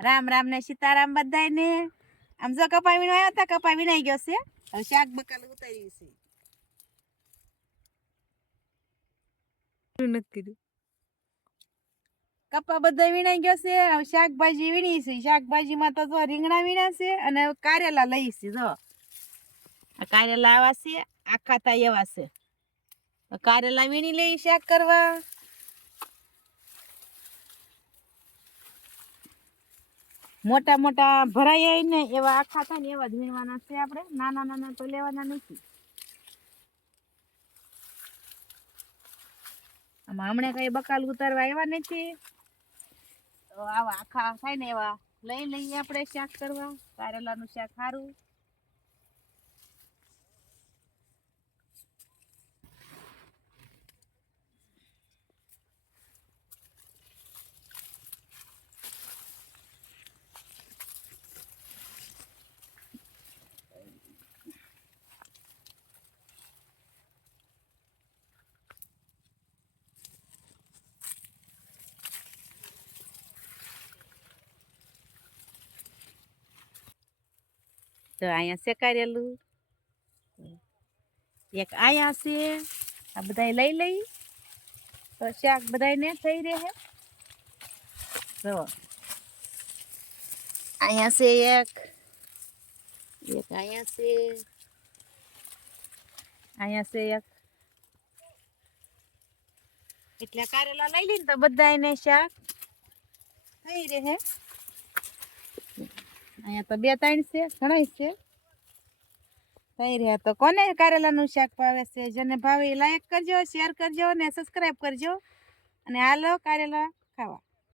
રામ રામ ને સીતારામ બધાયને. આમ જો કપા વીણવા આવ્યા હતા કપા વીણાઈ ગયો છે. હવે શાક બકાલ ઉતારી છે કપા બધા વીણાઈ ગયો છે. હવે શાકભાજી વીણી છે શાકભાજીમાં તો જો રીંગણા વીણા છે અને કારેલા લઈ છે જો. કારેલા આવા છે આખા તા એવા છે. કારેલા વીણી લઈ શાક કરવા. મોટા મોટા ભરાય ને એવા આખા થાય ને એવા જ વીણવાના છે આપણે. નાના નાના તો લેવાના નથી. આમાં હમણાં કઈ બકાલ ઉતારવા આવ્યા નથી. તો આવા આખા થાય ને એવા લઈ લઈએ આપણે શાક કરવા. કારેલાનું શાક સારું તો અહીંયા શેકારેલું. એક અહીંયા છે, આ બધા લઈ લઈ. તો શાક બધાને થઈ રહે જો. અહીંયા છે એક એક અહીંયા છે. અહીંયા છે એક. એટલે કારેલા લઈ લઈને તો બધા એને શાક થઈ રહે અહીંયા તો બે ત્રણ છે ઘણા છે. થઈ રહ્યા તો કોને કારેલાનું શાક ભાવે છે? જેને ભાવે લાઈક કરજો શેર કરજો ને સબસ્ક્રાઈબ કરજો. અને હાલો કારેલા ખાવા.